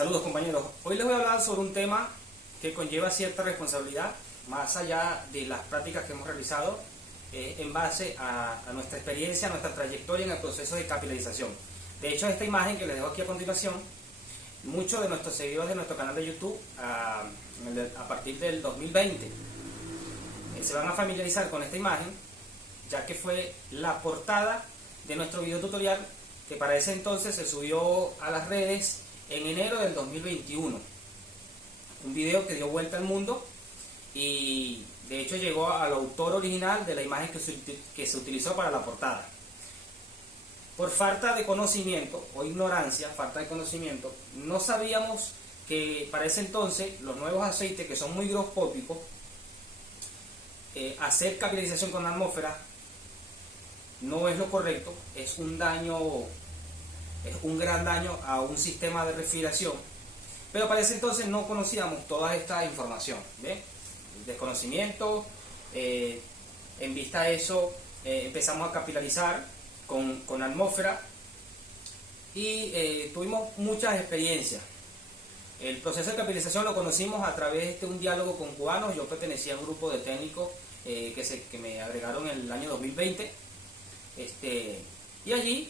Saludos compañeros, hoy les voy a hablar sobre un tema que conlleva cierta responsabilidad, más allá de las prácticas que hemos realizado, en base a nuestra experiencia, a nuestra trayectoria en el proceso de capilarización. De hecho, esta imagen que les dejo aquí a continuación, muchos de nuestros seguidores de nuestro canal de YouTube, a partir del 2020, se van a familiarizar con esta imagen, ya que fue la portada de nuestro video tutorial que para ese entonces se subió a las redes en enero del 2021. Un video que dio vuelta al mundo y de hecho llegó al autor original de la imagen que se utilizó para la portada. Por falta de conocimiento o ignorancia, falta de conocimiento, no sabíamos que para ese entonces los nuevos aceites, que son muy higroscópicos, hacer capilarización con atmósfera no es lo correcto, es un gran daño a un sistema de refrigeración. Pero para ese entonces no conocíamos toda esta información, ¿ve? Desconocimiento, en vista de eso empezamos a capilarizar con atmósfera y tuvimos muchas experiencias. El proceso de capilarización lo conocimos a través de un diálogo con cubanos. Yo pertenecía a un grupo de técnicos que me agregaron en el año 2020, y allí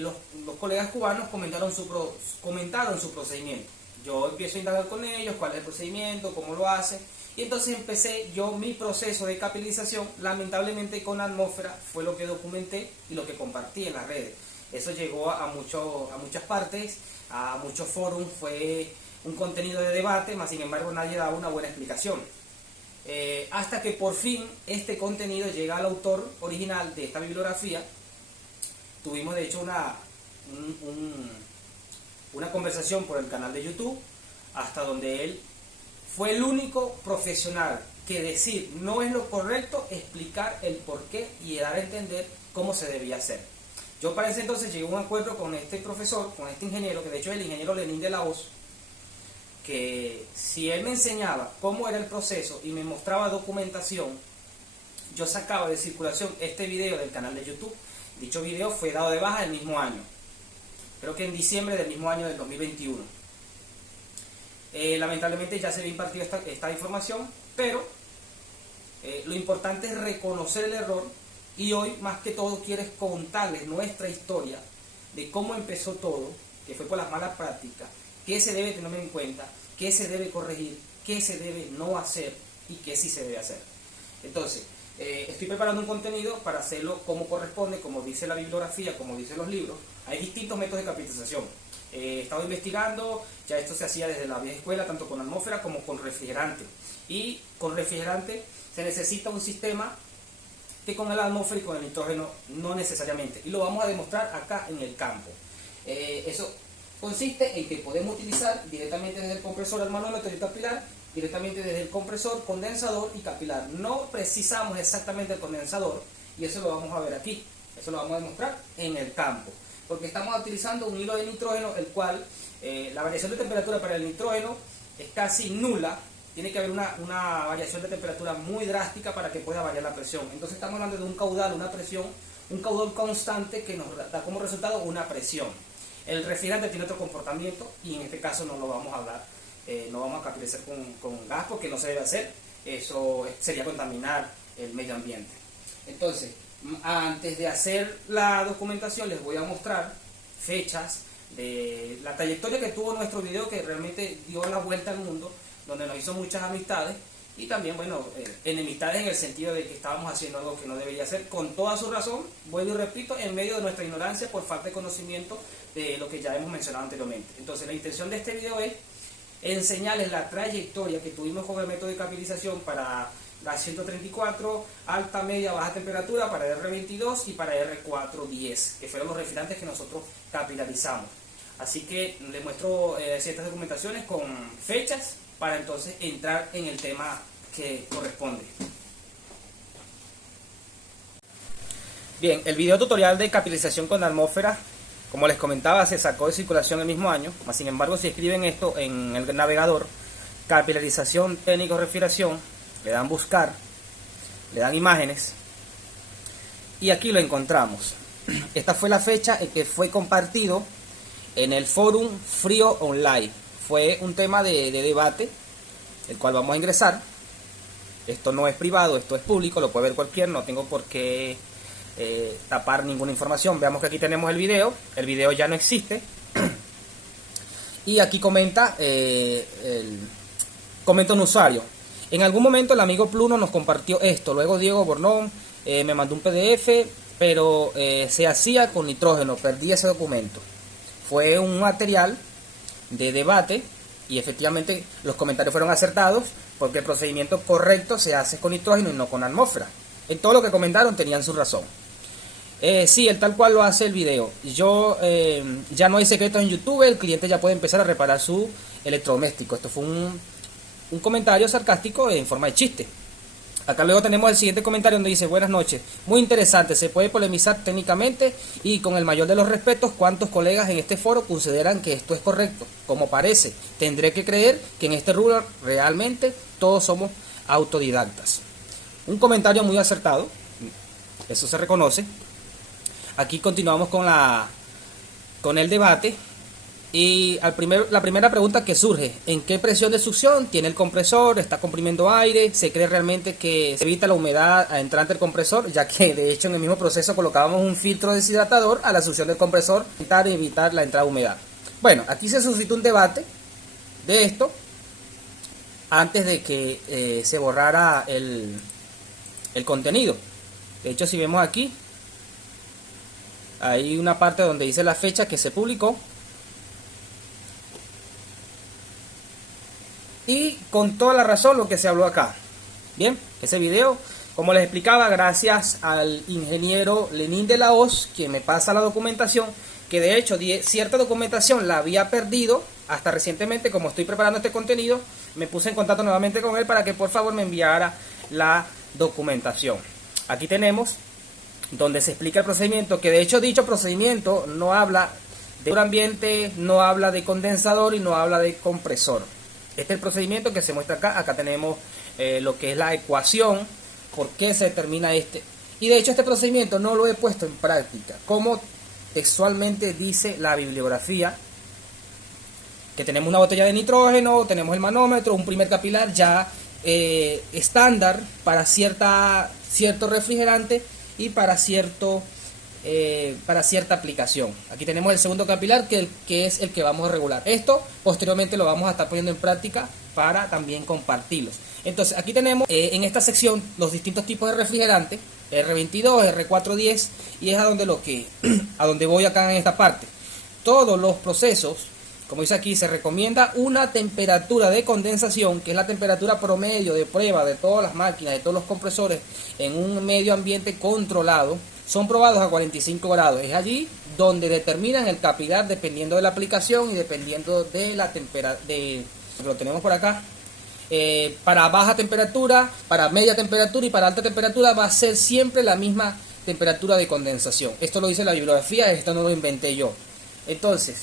los colegas cubanos comentaron su procedimiento. Yo empiezo a indagar con ellos cuál es el procedimiento, cómo lo hacen, y entonces empecé yo mi proceso de capilarización. Lamentablemente con atmósfera fue lo que documenté y lo que compartí en las redes. Eso llegó a muchas partes, a muchos foros, fue un contenido de debate, mas sin embargo nadie daba una buena explicación. Hasta que por fin este contenido llega al autor original de esta bibliografía. Tuvimos de hecho una conversación por el canal de YouTube, hasta donde él fue el único profesional que decir no es lo correcto, explicar el porqué y dar a entender cómo se debía hacer. Yo para ese entonces llegué a un acuerdo con este profesor, con este ingeniero, que de hecho es el ingeniero Lenín de la Hoz, que si él me enseñaba cómo era el proceso y me mostraba documentación, yo sacaba de circulación este video del canal de YouTube. Dicho video fue dado de baja el mismo año, creo que en diciembre del mismo año del 2021. Lamentablemente ya se había impartido esta información, pero lo importante es reconocer el error, y hoy más que todo quiero contarles nuestra historia de cómo empezó todo, que fue por las malas prácticas, qué se debe tener en cuenta, qué se debe corregir, qué se debe no hacer y qué sí se debe hacer. Entonces, estoy preparando un contenido para hacerlo como corresponde, como dice la bibliografía, como dicen los libros. Hay distintos métodos de capilarización. He estado investigando, ya esto se hacía desde la vieja escuela, tanto con atmósfera como con refrigerante. Y con refrigerante se necesita un sistema que con el atmósfera y con el nitrógeno no necesariamente. Y lo vamos a demostrar acá en el campo. Eso consiste en que podemos utilizar directamente desde el compresor al manómetro y capilar, directamente desde el compresor, condensador y capilar. No precisamos exactamente el condensador, y eso lo vamos a ver aquí. Eso lo vamos a demostrar en el campo, porque estamos utilizando un hilo de nitrógeno, el cual la variación de temperatura para el nitrógeno es casi nula. Tiene que haber una variación de temperatura muy drástica para que pueda variar la presión. Entonces estamos hablando de un caudal, una presión, un caudal constante que nos da como resultado una presión. El refrigerante tiene otro comportamiento y en este caso no lo vamos a hablar. No vamos a capitalizar con gas, porque no se debe hacer. Eso sería contaminar el medio ambiente. Entonces, antes de hacer la documentación, les voy a mostrar fechas de la trayectoria que tuvo nuestro video, que realmente dio la vuelta al mundo, donde nos hizo muchas amistades y también, bueno, enemistades, en el sentido de que estábamos haciendo algo que no debería hacer, con toda su razón, vuelvo y repito, en medio de nuestra ignorancia por falta de conocimiento de lo que ya hemos mencionado anteriormente. Entonces la intención de este video es enseñarles la trayectoria que tuvimos con el método de capilarización para la 134, alta, media, baja temperatura, para R22 y para R410, que fueron los refrigerantes que nosotros capilarizamos. Así que les muestro ciertas documentaciones con fechas para entonces entrar en el tema que corresponde. Bien, el video tutorial de capilarización con atmósfera, como les comentaba, se sacó de circulación el mismo año, mas sin embargo si escriben esto en el navegador, capilarización técnico refrigeración, le dan buscar, le dan imágenes y aquí lo encontramos. Esta fue la fecha en que fue compartido en el Forum Frío Online. Fue un tema de debate, el cual vamos a ingresar. Esto no es privado, esto es público, lo puede ver cualquiera, no tengo por qué tapar ninguna información. Veamos que aquí tenemos el video ya no existe. Y aquí comenta, comenta un usuario. En algún momento el amigo Pluno nos compartió esto, luego Diego Bornón me mandó un PDF, pero se hacía con nitrógeno, perdí ese documento. Fue un material de debate y efectivamente los comentarios fueron acertados, porque el procedimiento correcto se hace con nitrógeno y no con atmósfera. En todo lo que comentaron tenían su razón. Sí, el tal cual lo hace el video. Yo ya no hay secretos en YouTube, el cliente ya puede empezar a reparar su electrodoméstico. Esto fue un comentario sarcástico en forma de chiste. Acá luego tenemos el siguiente comentario donde dice: buenas noches, muy interesante, se puede polemizar técnicamente y con el mayor de los respetos, ¿cuántos colegas en este foro consideran que esto es correcto? Como parece, tendré que creer que en este rubro realmente todos somos autodidactas. Un comentario muy acertado, eso se reconoce. Aquí continuamos con el debate. Y la primera pregunta que surge: ¿en qué presión de succión tiene el compresor? ¿Está comprimiendo aire? ¿Se cree realmente que se evita la humedad entrante del compresor? Ya que de hecho en el mismo proceso colocábamos un filtro deshidratador a la succión del compresor para evitar la entrada de humedad. Bueno, aquí se suscitó un debate de esto antes de que se borrara el contenido. De hecho, si vemos aquí, hay una parte donde dice la fecha que se publicó. Y con toda la razón lo que se habló acá. Bien, ese video, como les explicaba, gracias al ingeniero Lenín de la Hoz, quien me pasa la documentación, que de hecho cierta documentación la había perdido hasta recientemente. Como estoy preparando este contenido, me puse en contacto nuevamente con él para que por favor me enviara la documentación. Aquí tenemos donde se explica el procedimiento, que de hecho dicho procedimiento no habla de ambiente, no habla de condensador y no habla de compresor. Este es el procedimiento que se muestra acá. Acá tenemos lo que es la ecuación, por qué se determina este. Y de hecho este procedimiento no lo he puesto en práctica, como textualmente dice la bibliografía, que tenemos una botella de nitrógeno, tenemos el manómetro, un primer capilar ya estándar para cierto refrigerante y para cierta aplicación. Aquí tenemos el segundo capilar, que es el que vamos a regular. Esto posteriormente lo vamos a estar poniendo en práctica para también compartirlos. Entonces aquí tenemos en esta sección los distintos tipos de refrigerante, R22, R410, y es a donde voy acá en esta parte. Todos los procesos, como dice aquí, se recomienda una temperatura de condensación, que es la temperatura promedio de prueba de todas las máquinas, de todos los compresores en un medio ambiente controlado. Son probados a 45 grados. Es allí donde determinan el capilar dependiendo de la aplicación y dependiendo de la temperatura. Lo tenemos por acá. Para baja temperatura, para media temperatura y para alta temperatura va a ser siempre la misma temperatura de condensación. Esto lo dice la bibliografía, esto no lo inventé yo. Entonces,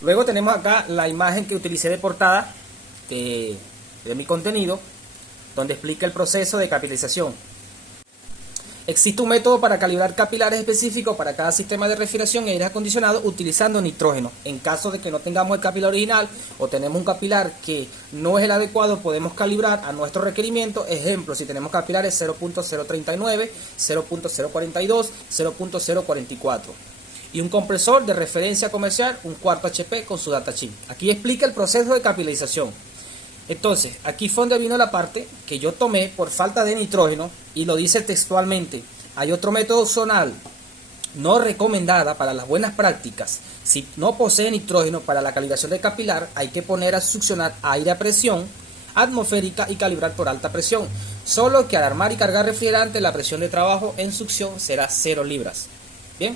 luego tenemos acá la imagen que utilicé de portada de mi contenido, donde explica el proceso de capilarización. Existe un método para calibrar capilares específicos para cada sistema de refrigeración y aire acondicionado utilizando nitrógeno. En caso de que no tengamos el capilar original o tenemos un capilar que no es el adecuado, podemos calibrar a nuestro requerimiento. Ejemplo, si tenemos capilares 0.039, 0.042, 0.044 y un compresor de referencia comercial, un cuarto HP con su datasheet. Aquí explica el proceso de capilarización. Entonces, aquí fue donde vino la parte que yo tomé por falta de nitrógeno y lo dice textualmente. Hay otro método zonal no recomendada para las buenas prácticas. Si no posee nitrógeno para la calibración del capilar, hay que poner a succionar aire a presión atmosférica y calibrar por alta presión. Solo que al armar y cargar refrigerante, la presión de trabajo en succión será 0 libras. Bien.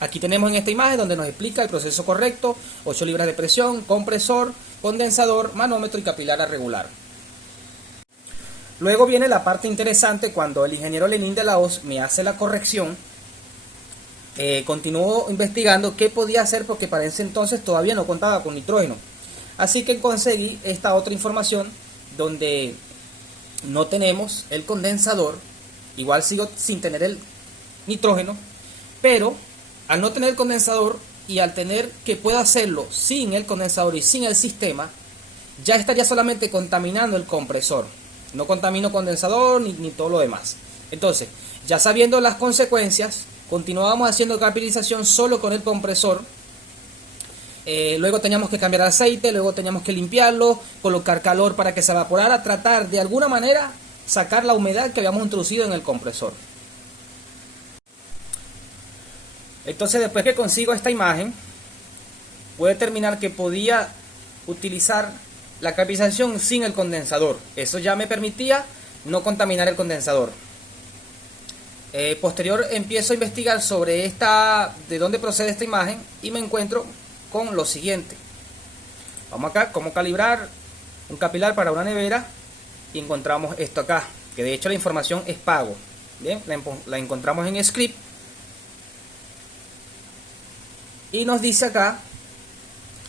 Aquí tenemos en esta imagen donde nos explica el proceso correcto: 8 libras de presión, compresor, condensador, manómetro y capilar a regular. Luego viene la parte interesante cuando el ingeniero Lenín de la Hoz me hace la corrección. Continuó investigando qué podía hacer porque para ese entonces todavía no contaba con nitrógeno. Así que conseguí esta otra información donde no tenemos el condensador, igual sigo sin tener el nitrógeno, pero al no tener el condensador y al tener que pueda hacerlo sin el condensador y sin el sistema, ya estaría solamente contaminando el compresor. No contamino condensador ni todo lo demás. Entonces, ya sabiendo las consecuencias, continuábamos haciendo capilarización solo con el compresor. Luego teníamos que cambiar aceite, luego teníamos que limpiarlo, colocar calor para que se evaporara, tratar de alguna manera sacar la humedad que habíamos introducido en el compresor. Entonces, después que consigo esta imagen, pude determinar que podía utilizar la capilarización sin el condensador. Eso ya me permitía no contaminar el condensador. Posterior empiezo a investigar sobre de dónde procede esta imagen y me encuentro con lo siguiente. Vamos acá, cómo calibrar un capilar para una nevera, y encontramos esto acá, que de hecho la información es pago. Bien, la encontramos en script y nos dice acá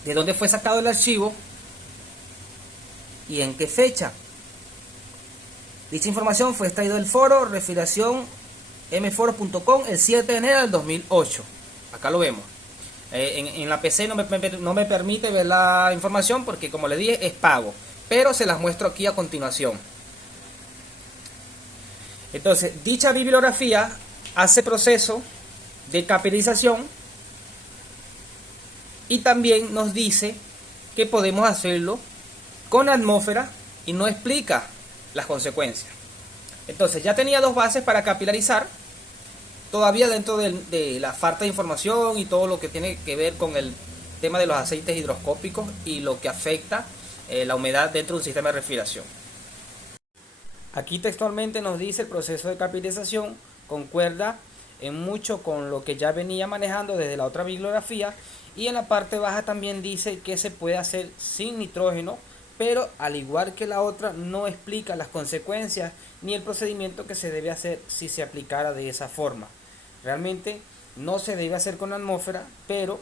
de dónde fue sacado el archivo y en qué fecha. Dicha información fue extraída del foro refrigeración mforos.com el 7 de enero del 2008. Acá lo vemos. En la PC no me permite ver la información porque, como le dije, es pago, pero se las muestro aquí a continuación. Entonces, dicha bibliografía hace proceso de capilarización y también nos dice que podemos hacerlo con atmósfera y no explica las consecuencias. Entonces, ya tenía dos bases para capilarizar. Todavía dentro de la falta de información y todo lo que tiene que ver con el tema de los aceites higroscópicos y lo que afecta la humedad dentro de un sistema de refrigeración. Aquí textualmente nos dice: el proceso de capilarización concuerda en mucho con lo que ya venía manejando desde la otra bibliografía, y en la parte baja también dice que se puede hacer sin nitrógeno, pero al igual que la otra no explica las consecuencias ni el procedimiento que se debe hacer si se aplicara de esa forma. Realmente no se debe hacer con atmósfera, pero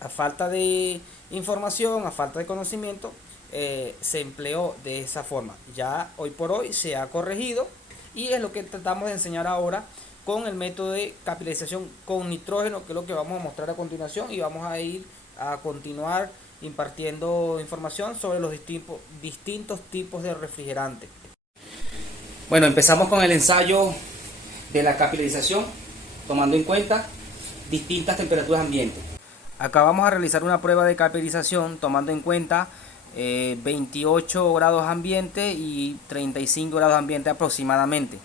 a falta de información, a falta de conocimiento, se empleó de esa forma. Ya hoy por hoy se ha corregido y es lo que tratamos de enseñar ahora con el método de capilarización con nitrógeno, que es lo que vamos a mostrar a continuación, y vamos a ir a continuar impartiendo información sobre los distintos tipos de refrigerante. Bueno, empezamos con el ensayo de la capilarización, tomando en cuenta distintas temperaturas ambiente. Acá vamos a realizar una prueba de capilarización tomando en cuenta 28 grados ambiente y 35 grados ambiente aproximadamente.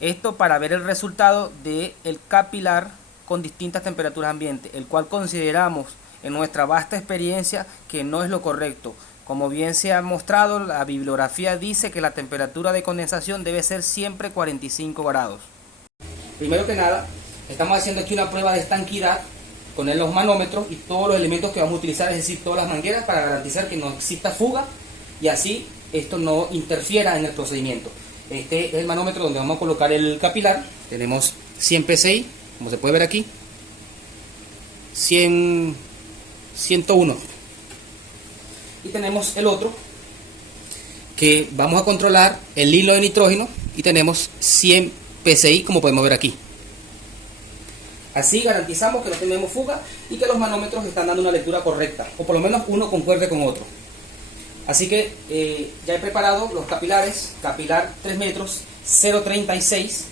Esto para ver el resultado del capilar con distintas temperaturas ambiente, el cual consideramos en nuestra vasta experiencia que no es lo correcto. Como bien se ha mostrado, la bibliografía dice que la temperatura de condensación debe ser siempre 45 grados. Primero que nada, estamos haciendo aquí una prueba de estanquidad con los manómetros y todos los elementos que vamos a utilizar, es decir, todas las mangueras, para garantizar que no exista fuga y así esto no interfiera en el procedimiento. Este es el manómetro donde vamos a colocar el capilar. Tenemos 100 PSI, como se puede ver aquí, 100, 101. Y tenemos el otro que vamos a controlar el hilo de nitrógeno y tenemos 100 PSI, como podemos ver aquí. Así garantizamos que no tenemos fuga y que los manómetros están dando una lectura correcta, o por lo menos uno concuerde con otro. Así que ya he preparado los capilares, capilar 3 metros, 0.36.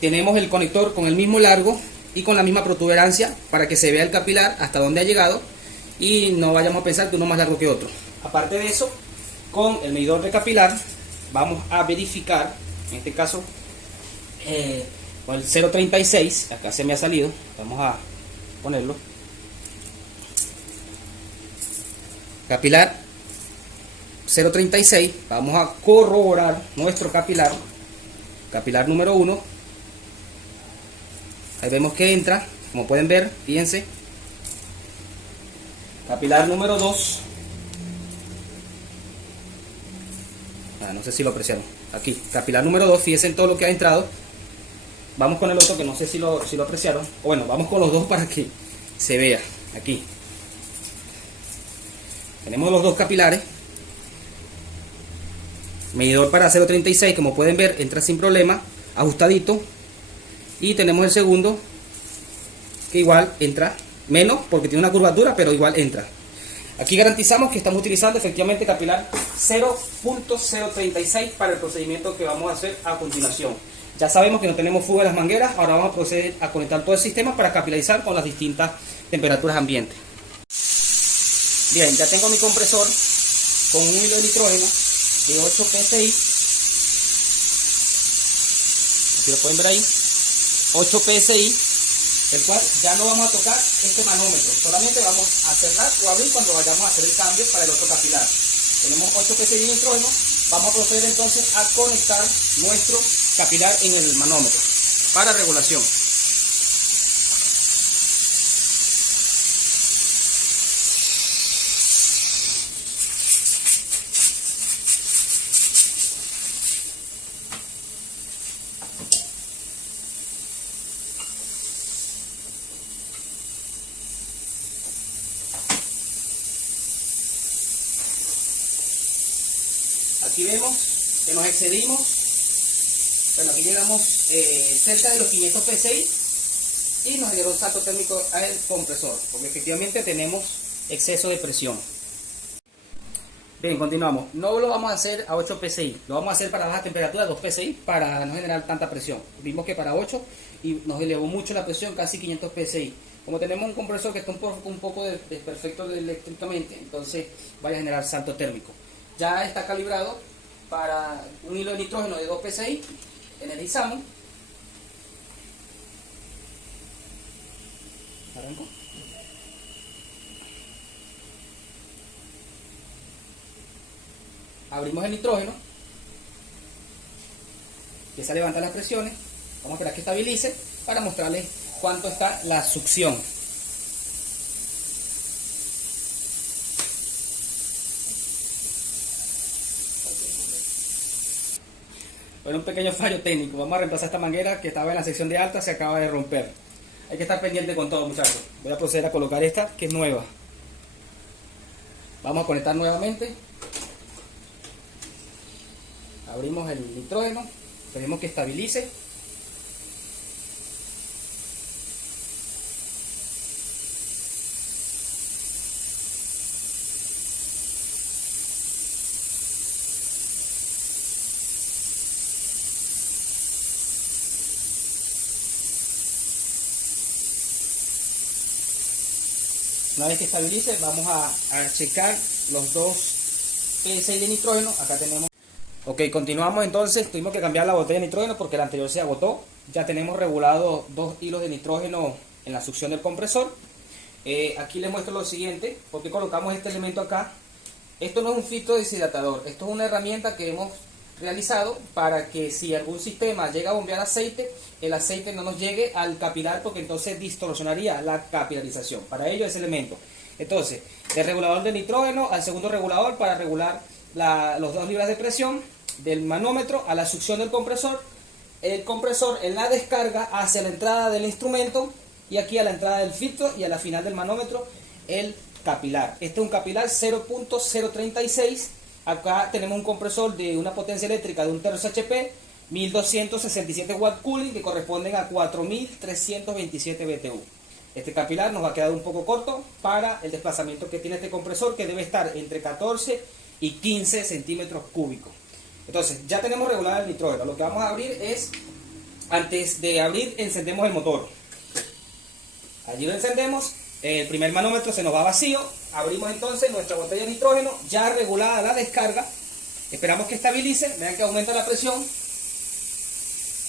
Tenemos el conector con el mismo largo y con la misma protuberancia para que se vea el capilar hasta donde ha llegado y no vayamos a pensar que uno es más largo que otro. Aparte de eso, con el medidor de capilar vamos a verificar, en este caso con el 0.36, acá se me ha salido, vamos a ponerlo. Capilar 0.36, vamos a corroborar nuestro capilar, capilar número 1. Ahí vemos que entra, como pueden ver, fíjense. Capilar número 2. No sé si lo apreciaron. Aquí, capilar número 2, fíjense en todo lo que ha entrado. Vamos con el otro que no sé si lo apreciaron. O bueno, vamos con los dos para que se vea. Aquí. Tenemos los dos capilares. Medidor para 0.36, como pueden ver, entra sin problema, ajustadito. Y tenemos el segundo, que igual entra menos porque tiene una curvatura, pero igual entra. Aquí garantizamos que estamos utilizando efectivamente capilar 0.036 para el procedimiento que vamos a hacer a continuación. Ya sabemos que no tenemos fuga en las mangueras, ahora vamos a proceder a conectar todo el sistema para capilarizar con las distintas temperaturas ambientes. Bien, ya tengo mi compresor con un hilo de nitrógeno de 8 PSI. Si lo pueden ver ahí, 8 PSI, el cual ya no vamos a tocar este manómetro, solamente vamos a cerrar o abrir cuando vayamos a hacer el cambio para el otro capilar. Tenemos 8 PSI de nitrógeno, vamos a proceder entonces a conectar nuestro capilar en el manómetro para regulación. Aquí vemos que nos excedimos, bueno, aquí llegamos cerca de los 500 PSI y nos generó un salto térmico al compresor, porque efectivamente tenemos exceso de presión. Bien, continuamos. No lo vamos a hacer a 8 PSI, lo vamos a hacer para baja temperatura, 2 PSI, para no generar tanta presión. Vimos que para 8 y nos elevó mucho la presión, casi 500 PSI. Como tenemos un compresor que está un poco desperfecto eléctricamente, entonces vaya a generar salto térmico. Ya está calibrado para un hilo de nitrógeno de 2 PSI. Energizamos. Arranco. Abrimos el nitrógeno. Empieza a levantar las presiones. Vamos a esperar que estabilice para mostrarles cuánto está la succión. Bueno, un pequeño fallo técnico. Vamos a reemplazar esta manguera que estaba en la sección de alta, se acaba de romper. Hay que estar pendiente con todo, muchachos. Voy a proceder a colocar esta, que es nueva. Vamos a conectar nuevamente. Abrimos el nitrógeno. Esperemos que estabilice. Una vez que estabilice, vamos a checar los 2 PSI de nitrógeno. Acá tenemos. Ok, continuamos entonces. Tuvimos que cambiar la botella de nitrógeno porque la anterior se agotó. Ya tenemos regulado 2 hilos de nitrógeno en la succión del compresor. Aquí les muestro lo siguiente. ¿Por qué colocamos este elemento acá? Esto no es un filtro deshidratador. Esto es una herramienta que hemos realizado para que si algún sistema llega a bombear aceite, el aceite no nos llegue al capilar porque entonces distorsionaría la capilarización. Para ello ese elemento. Entonces, del regulador de nitrógeno al segundo regulador para regular los 2 libras de presión, del manómetro a la succión del compresor, el compresor en la descarga hacia la entrada del instrumento y aquí a la entrada del filtro y a la final del manómetro el capilar. Este es un capilar 0.036. Acá tenemos un compresor de una potencia eléctrica de 1/3 HP, 1267 watt cooling que corresponden a 4327 BTU. Este capilar nos va a quedar un poco corto para el desplazamiento que tiene este compresor, que debe estar entre 14 y 15 centímetros cúbicos. Entonces ya tenemos regulado el nitrógeno. Lo que vamos a abrir es, antes de abrir, encendemos el motor. Allí lo encendemos. El primer manómetro se nos va vacío. Abrimos entonces nuestra botella de nitrógeno ya regulada la descarga. Esperamos que estabilice. Vean que aumenta la presión.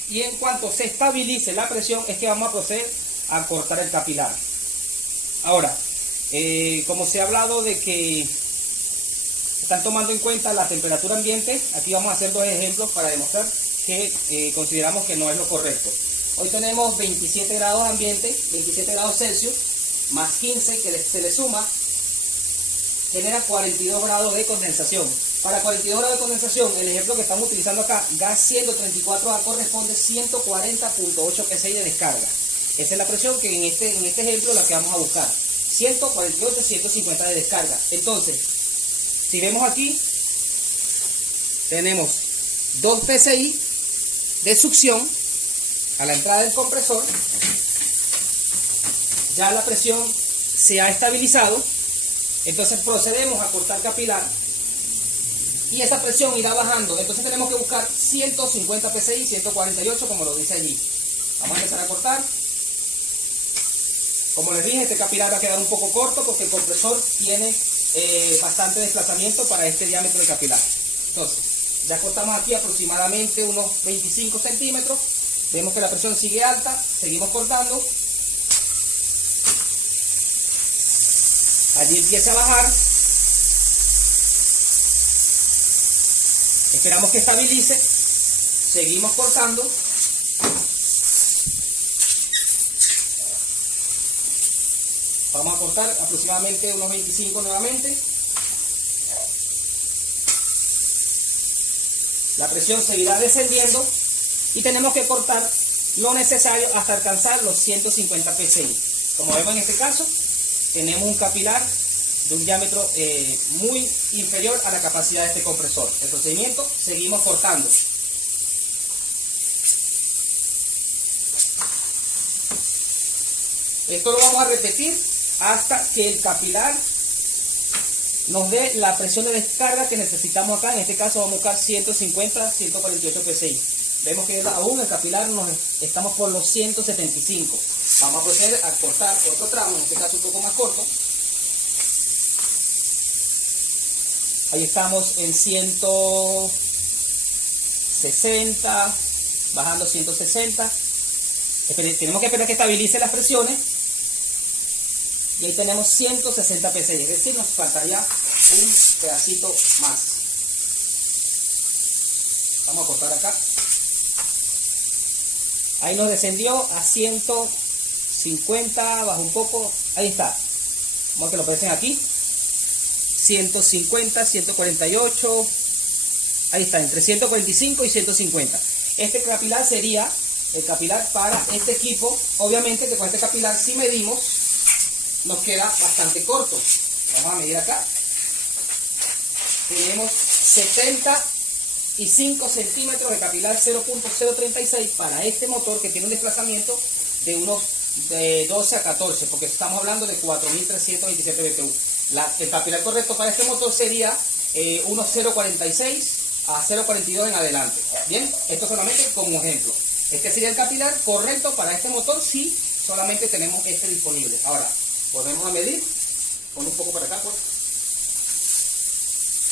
Y en cuanto se estabilice la presión es que vamos a proceder a cortar el capilar. Ahora, como se ha hablado de que están tomando en cuenta la temperatura ambiente, aquí vamos a hacer 2 ejemplos para demostrar que consideramos que no es lo correcto. Hoy tenemos 27 grados ambiente, 27 grados Celsius, más 15 que se le suma, genera 42 grados de condensación. Para 42 grados de condensación, el ejemplo que estamos utilizando acá, gas 134A corresponde 140.8 PSI de descarga. Esa es la presión que en este ejemplo la que vamos a buscar. 148, 150 de descarga. Entonces, si vemos aquí, tenemos 2 PSI de succión a la entrada del compresor ya la presión se ha estabilizado, entonces procedemos a cortar capilar y esa presión irá bajando. Entonces tenemos que buscar 150 psi, 148 como lo dice allí. Vamos a empezar a cortar. Como les dije, este capilar va a quedar un poco corto porque el compresor tiene bastante desplazamiento para este diámetro de capilar. Entonces, ya cortamos aquí aproximadamente unos 25 centímetros. Vemos que la presión sigue alta, seguimos cortando. Allí empieza a bajar. Esperamos que estabilice. Seguimos cortando. Vamos a cortar aproximadamente unos 25 nuevamente. La presión seguirá descendiendo y tenemos que cortar lo necesario hasta alcanzar los 150 psi. Como vemos en este caso, tenemos un capilar de un diámetro muy inferior a la capacidad de este compresor. El procedimiento, seguimos cortando. Esto lo vamos a repetir hasta que el capilar nos dé la presión de descarga que necesitamos acá. En este caso vamos a buscar 150, 148 psi. Vemos que aún el capilar estamos por los 175. Vamos a proceder a cortar otro tramo, en este caso un poco más corto. Ahí estamos en 160, bajando 160. Tenemos que esperar que estabilice las presiones. Y ahí tenemos 160 psi, es decir, nos faltaría un pedacito más. Vamos a cortar acá. Ahí nos descendió a 150, bajó un poco, ahí está. Vamos a que lo presen aquí. 150, 148, ahí está, entre 145 y 150. Este capilar sería el capilar para este equipo. Obviamente que con este capilar, si medimos, nos queda bastante corto. Vamos a medir acá. Tenemos 75 centímetros de capilar 0.036 para este motor que tiene un desplazamiento de unos 12 a 14, porque estamos hablando de 4327 BTU. El capilar correcto para este motor sería unos 0.46 a 0.42 en adelante. Bien, esto solamente como ejemplo. Este sería el capilar correcto para este motor si solamente tenemos este disponible. Ahora, volvemos a medir. Pon un poco para acá, pues.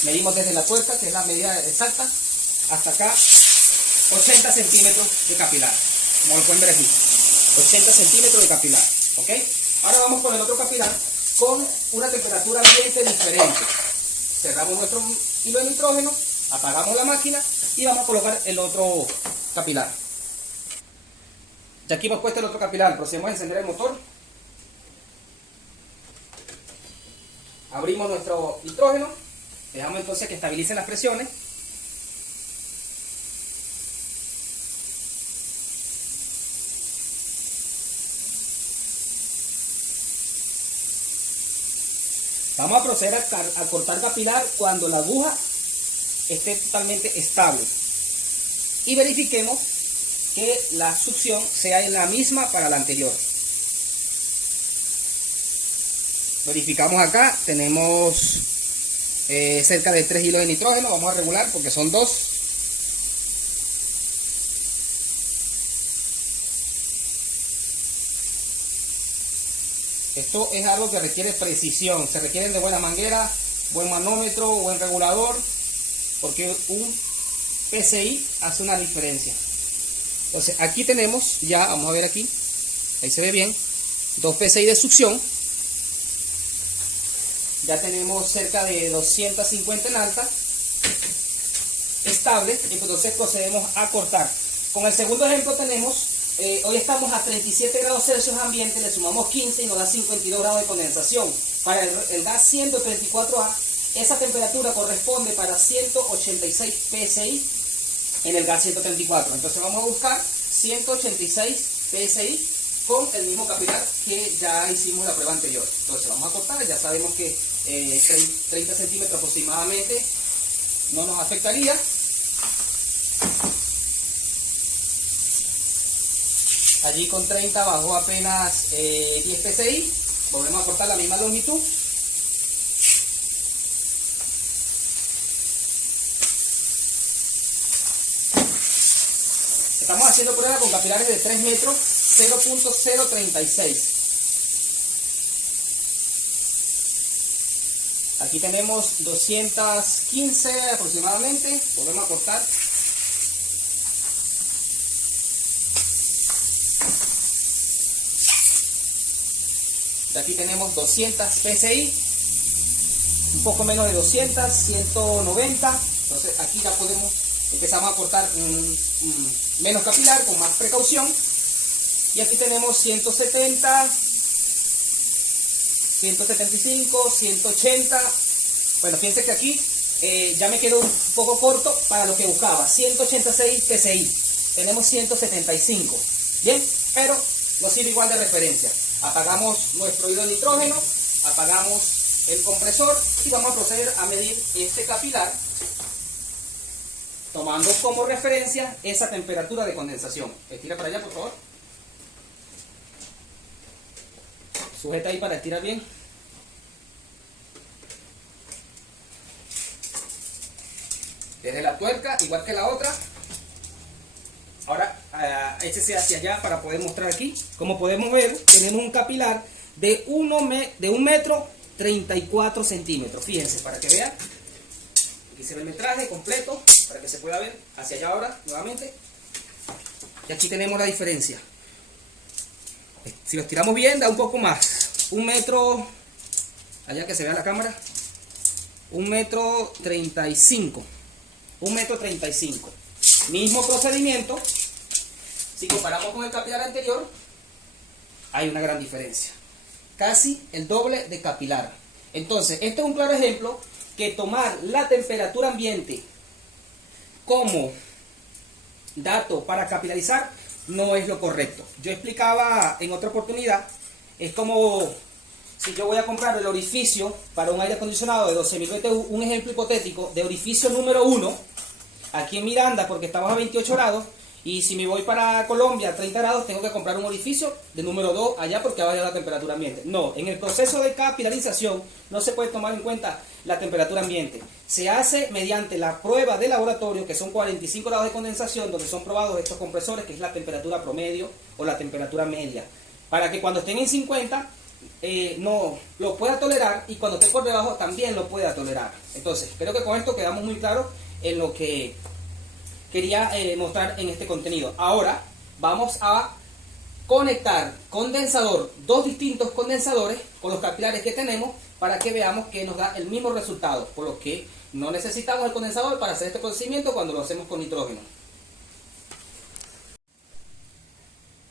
Medimos desde la tuerca, que es la medida exacta, hasta acá, 80 centímetros de capilar. Como lo pueden ver aquí. 80 centímetros de capilar. ¿Ok? Ahora vamos con el otro capilar con una temperatura ambiente diferente. Cerramos nuestro hilo de nitrógeno, apagamos la máquina y vamos a colocar el otro capilar. Ya aquí hemos puesto el otro capilar. Procedemos a encender el motor. Abrimos nuestro nitrógeno. Dejamos entonces que estabilicen las presiones. Vamos a proceder a cortar capilar cuando la aguja esté totalmente estable. Y verifiquemos que la succión sea la misma para la anterior. Verificamos acá, tenemos cerca de 3 hilos de nitrógeno. Vamos a regular porque son 2. Esto es algo que requiere precisión, se requieren de buena manguera, buen manómetro, buen regulador, porque un PSI hace una diferencia. Entonces aquí tenemos ya, vamos a ver aquí, ahí se ve bien, 2 PSI de succión. Ya tenemos cerca de 250 en alta, estable, y entonces procedemos a cortar. Con el segundo ejemplo tenemos, hoy estamos a 37 grados Celsius ambiente, le sumamos 15 y nos da 52 grados de condensación. Para el gas 134A, esa temperatura corresponde para 186 PSI en el gas 134. Entonces vamos a buscar 186 PSI con el mismo capilar que ya hicimos la prueba anterior. Entonces vamos a cortar, ya sabemos que 30 centímetros aproximadamente no nos afectaría. Allí con 30 bajó apenas 10 psi. Volvemos a cortar la misma longitud. Estamos haciendo prueba con capilares de 3 metros, 0.036. Aquí tenemos 215 aproximadamente. Volvemos a cortar. De aquí tenemos 200 psi, un poco menos de 200, 190. Entonces aquí ya empezamos a cortar menos capilar con más precaución. Y aquí tenemos 170, 175, 180. Bueno, fíjense que aquí ya me quedó un poco corto para lo que buscaba. 186 psi. Tenemos 175. Bien, pero nos sirve igual de referencia. Apagamos nuestro hilo de nitrógeno, apagamos el compresor y vamos a proceder a medir este capilar tomando como referencia esa temperatura de condensación. Estira para allá, por favor. Sujeta ahí para estirar bien. Desde la tuerca, igual que la otra. Ahora échese hacia allá para poder mostrar aquí. Como podemos ver, tenemos un capilar de 1 metro 34 centímetros. Fíjense, para que vean. Aquí se ve el metraje completo, para que se pueda ver. Hacia allá ahora, nuevamente. Y aquí tenemos la diferencia. Si lo estiramos bien, da un poco más. 1 metro, allá que se vea la cámara. 1 metro 35. 1 metro 35. Mismo procedimiento. Si comparamos con el capilar anterior, hay una gran diferencia. Casi el doble de capilar. Entonces, este es un claro ejemplo que tomar la temperatura ambiente como dato para capilarizar no es lo correcto. Yo explicaba en otra oportunidad, es como si yo voy a comprar el orificio para un aire acondicionado de 12.000 BTU, un ejemplo hipotético de orificio número 1, aquí en Miranda, porque estamos a 28 grados, y si me voy para Colombia a 30 grados, tengo que comprar un orificio de número 2 allá porque va a la temperatura ambiente. No, en el proceso de capilarización no se puede tomar en cuenta la temperatura ambiente. Se hace mediante la prueba de laboratorio, que son 45 grados de condensación, donde son probados estos compresores, que es la temperatura promedio o la temperatura media, para que cuando estén en 50 no lo pueda tolerar, y cuando esté por debajo también lo pueda tolerar. Entonces, creo que con esto quedamos muy claros en lo que quería mostrar en este contenido. Ahora vamos a conectar condensador, dos distintos condensadores con los capilares que tenemos, para que veamos que nos da el mismo resultado, por lo que no necesitamos el condensador para hacer este procedimiento cuando lo hacemos con nitrógeno.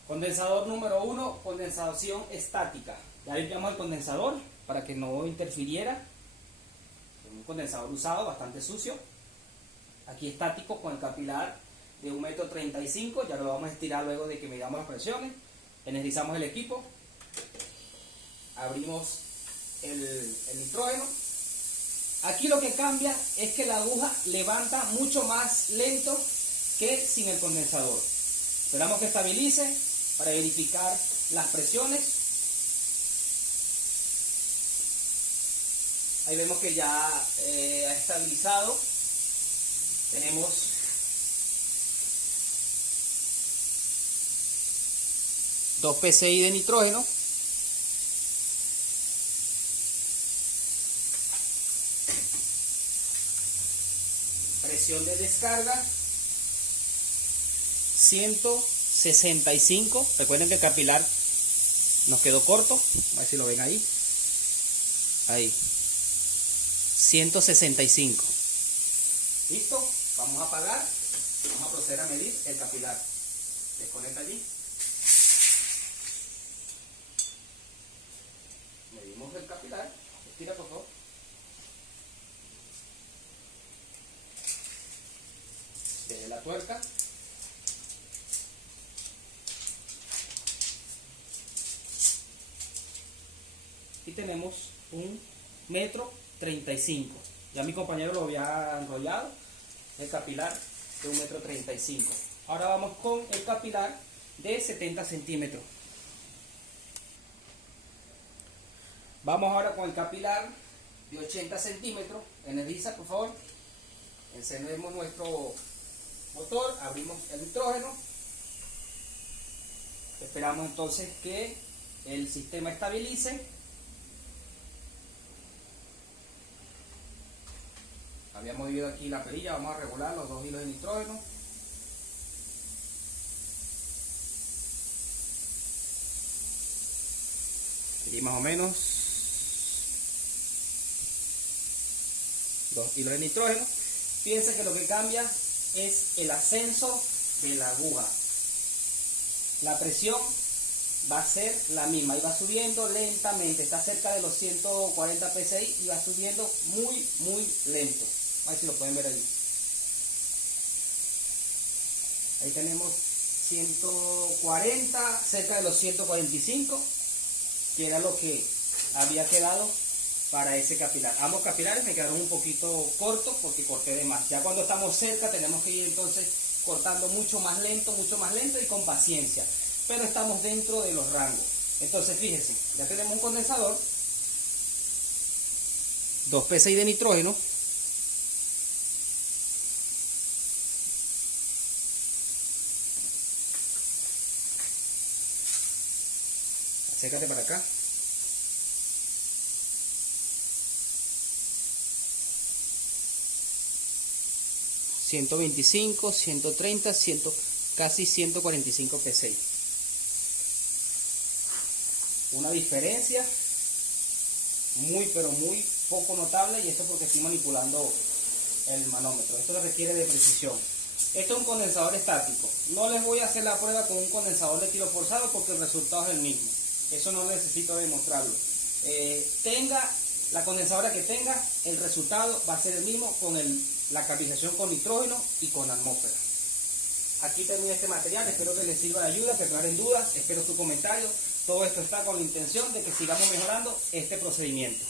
Condensador número 1, condensación estática. Ya limpiamos el condensador para que no interfiriera. Un condensador usado, bastante sucio. Aquí estático con el capilar de 1,35 m. Ya lo vamos a estirar luego de que midamos las presiones. Energizamos el equipo. Abrimos el nitrógeno. Aquí lo que cambia es que la aguja levanta mucho más lento que sin el condensador. Esperamos que estabilice para verificar las presiones. Ahí vemos que ya ha estabilizado. Tenemos dos PSI de nitrógeno. Presión de descarga 165. Recuerden que el capilar nos quedó corto. A ver si lo ven ahí. Ahí. 165. ¿Listo? Vamos a apagar. Vamos a proceder a medir el capilar. Desconecta allí. Medimos el capilar. Estira, por favor. Desde la tuerca. Y tenemos 1,35 m. Ya mi compañero lo había enrollado. El capilar de 1,35 m. Ahora vamos con el capilar de 70 centímetros. Vamos ahora con el capilar de 80 centímetros. Energiza, por favor. Encendemos nuestro motor, abrimos el nitrógeno. Esperamos entonces que el sistema estabilice. Habíamos dividido aquí la perilla, vamos a regular los 2 hilos de nitrógeno. Y más o menos 2 hilos de nitrógeno. Fíjense que lo que cambia es el ascenso de la aguja. La presión va a ser la misma y va subiendo lentamente. Está cerca de los 140 psi y va subiendo muy lento. A ver si lo pueden ver ahí. Ahí tenemos 140, cerca de los 145, que era lo que había quedado para ese capilar. Ambos capilares me quedaron un poquito cortos porque corté de más. Ya cuando estamos cerca tenemos que ir entonces cortando mucho más lento y con paciencia. Pero estamos dentro de los rangos. Entonces fíjense, ya tenemos un condensador, 2 psi de nitrógeno. Acércate para acá. ...125, 130, casi 145 psi. Una diferencia pero muy poco notable, y esto porque estoy manipulando el manómetro. Esto requiere de precisión. Esto es un condensador estático. No les voy a hacer la prueba con un condensador de tiro forzado porque el resultado es el mismo. Eso no necesito demostrarlo. Tenga la condensadora que tenga, el resultado va a ser el mismo con la carbonización con nitrógeno y con atmósfera. Aquí termina este material, espero que les sirva de ayuda, que aclaren dudas, espero tu comentario. Todo esto está con la intención de que sigamos mejorando este procedimiento.